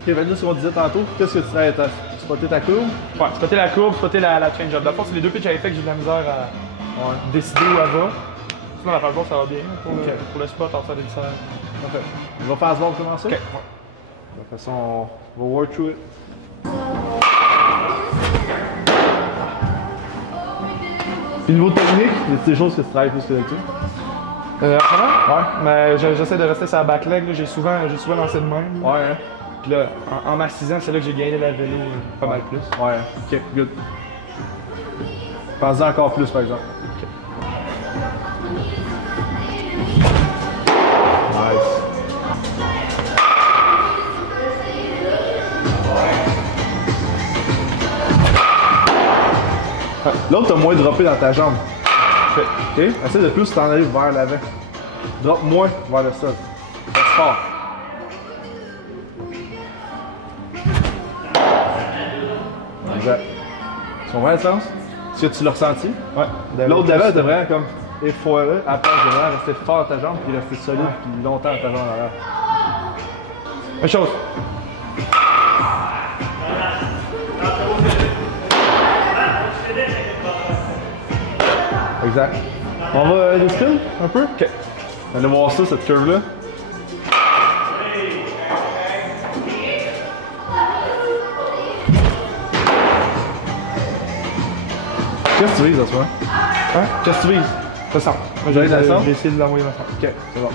Ok, vas-y, ce qu'on disait tantôt, qu'est-ce que tu fais? Tu spottais ta courbe? Ouais, spotter la courbe, spotter la change-up. D'abord, c'est les deux pitches à effet que j'ai de la misère à décider où elle va. Sinon, la fastball, ça va bien pour le spot en fait des serres. Parfait. On va faire ce ball pour commencer? Ok. De toute façon, on va work through it. Puis niveau technique, il y a des choses que tu travailles plus que d'habitude? Ouais, mais j'essaie de rester sur la back leg. J'ai souvent lancé de même. Ouais, hein? Puis là, en m'assisant, c'est là que j'ai gagné la vélo pas mal plus. Ouais, ok, good. Pense-en encore plus, par exemple. Ok. Nice. L'autre, t'as moins droppé dans ta jambe. Ok? Essaye de plus t'en aller vers l'avant. Drop moins vers le sol. Reste fort. Exact. Tu comprends le sens? Est-ce que tu l'as ressenti? Ouais. L'autre d'avant était vraiment comme effoiré, à la place de vraiment rester fort dans ta jambe puis rester solide puis longtemps dans ta jambe en arrière. Même chose. Exact. On va les skills un peu? Ok. On va voir ça, cette curve-là. Qu'est-ce que tu vises à ce moment? Hein? Qu'est-ce que tu vises? Ça sent. Moi, Vous avez la sorte? j'ai essayé de l'envoyer ma sorte. Ok, c'est bon.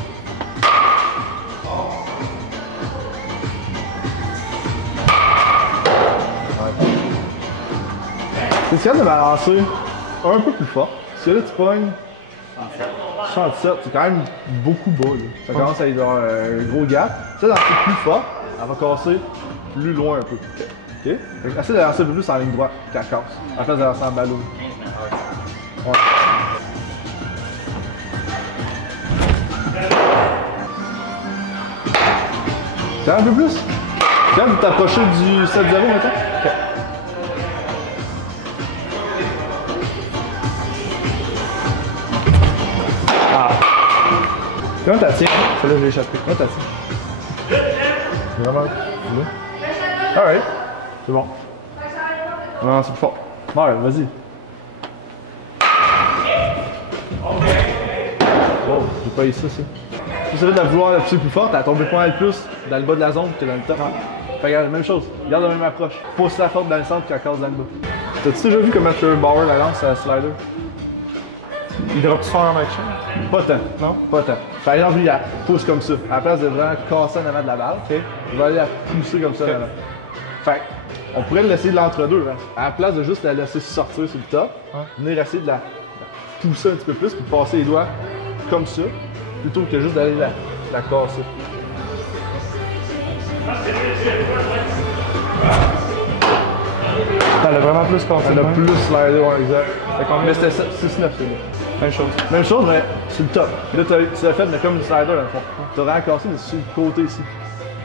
C'est ce qu'il y a de balancer un peu plus fort. Parce que là, tu pognes 67, c'est quand même beaucoup bas. Là. Ça commence à y avoir un gros gap. Ça, lancer plus fort, elle va casser plus loin un peu. Ok? Essaye de lancer un peu plus en ligne droite qu'elle casse. À la place de lancer en ballon. Ouais. Tiens, un peu plus. Tiens, vous t'approchez du 7-0 maintenant. Ok. Ah. Comment t'as tiens? Celle-là, je l'ai échappé. Comment t'as tiens? Vraiment. Alright. C'est bon. Non, c'est plus fort. Ouais, vas-y. Oh, j'ai pas eu ça, ça. Tu sais de vouloir la pousser plus forte, elle a tombé pas mal plus dans le bas de la zone que dans le top. Fait regarde, même chose. Garde la même approche. Pousse la forte dans le centre qu'elle casse dans le bas. T'as-tu déjà vu comment Trevor Bauer la lance à la slider? Il drop-tu fort en match? Pas tant. Non? Pas tant. Par exemple, lui, il la pousse comme ça. À la place de vraiment casser en avant de la balle, il va aller la pousser comme ça en avant. Fait on pourrait le laisser de l'entre-deux. Hein. À la place de juste la laisser sortir sur le top, venir essayer de la pousser un petit peu plus puis passer les doigts comme ça, plutôt que juste d'aller la casser. Elle a vraiment plus cassé. Elle a plus slider, ouais, exact. Mais c'était 6-9, c'est bien. Même chose. Même chose, mais sur le top. Là, tu l'as fait, mais comme le slider, dans le fond. Tu as vraiment cassé, mais sur le côté ici.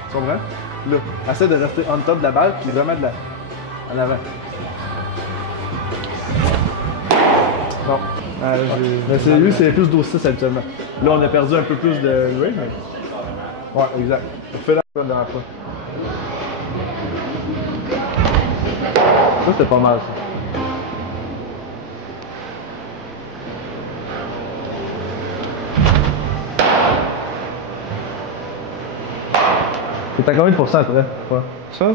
Tu comprends? Là, essaie de rester on top de la balle, puis vraiment de la... en avant. Non. Mais c'est lui, c'est plus d'O6 habituellement. Là, on a perdu un peu plus de range, mais... Ouais, exact. Fais la dernière fois. Ça, c'était pas mal, ça. C'était à combien de pourcents après? Ouais. Ça,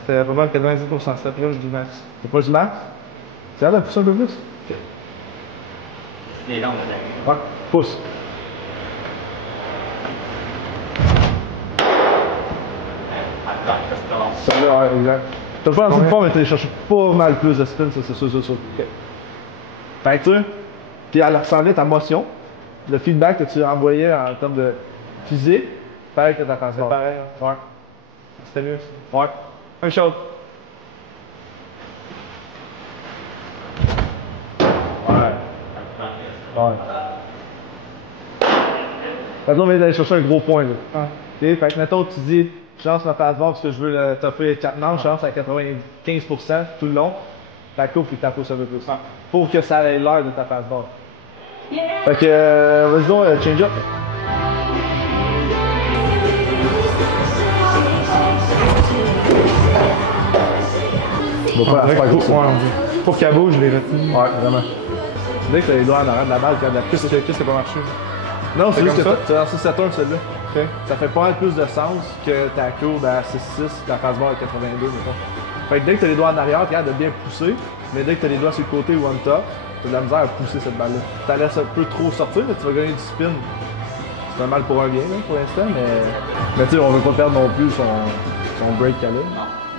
c'était pas mal 90%. C'est proche du max. C'est pas du max? Tu as l'air de pousser un peu plus? Ok. Les longues, Ouais, pousse. Ça va, ouais, exact. T'as pas lancé de fort, mais t'as cherché pas mal plus de spin, ça, c'est sûr, c'est sûr. Ok. Fait que tu puis elle ressemblait ta motion, le feedback que tu envoyais en termes de physique, pareil que ta transport. C'est pareil. Ouais. C'était mieux. Ouais. Même chose. Ouais. Ouais. Maintenant, on vient d'aller chercher un gros point, là. Ah. Ok, fait que mettons, tu dis, je lance ma passe balle parce que je veux t'offrir 4 manches, je lance à 95% tout le long. Ta coupe, il t'appose un peu plus. Pour que ça ait l'air de ta passe balle. Fait que, vas-y donc, change up. Je vois pas la spike aussi. Ouais, on dit. Pour qu'elle bouge, je l'ai retenu. Ouais, vraiment. Dès que t'as les doigts en arrière de la balle, quand la Qu'est-ce qui a pas marché? Non, c'est juste que comme ça? tu as lancé 7-1 celle-là. Ok. Ça fait pas mal plus de sens que ta courbe à 6-6, ta fastball à 82, mettons. Fait que dès que t'as les doigts en arrière, t'es capable de bien pousser, mais dès que t'as les doigts sur le côté ou on top, t'as de la misère à pousser cette balle-là. Tu la laisses un peu trop sortir, mais tu vas gagner du spin. C'est un mal pour un bien là, pour l'instant, mais tu sais, on veut pas perdre non plus son break qu'elle a. Non.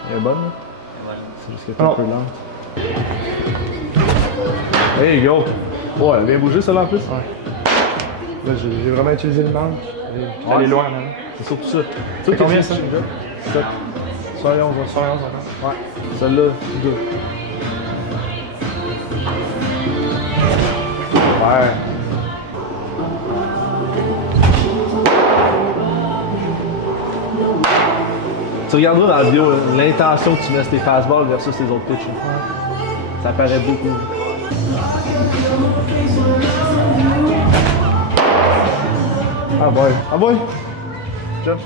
Elle est bonne, là. Et voilà. C'est juste qu'elle est un peu lente. Hey, go! Oh, elle a bien bougé celle-là en plus. Ouais. Là, j'ai vraiment utilisé le manque. Ouais. Elle est loin, man. C'est surtout ça. C'est combien ça? 7. 111, 111 encore. Ouais. Celle-là, 2. Ouais. Tu regarderas dans la vidéo l'intention que tu mets tes fastballs versus tes autres pitches. Ça paraît beaucoup. Ah boy. Ah boy. Jump.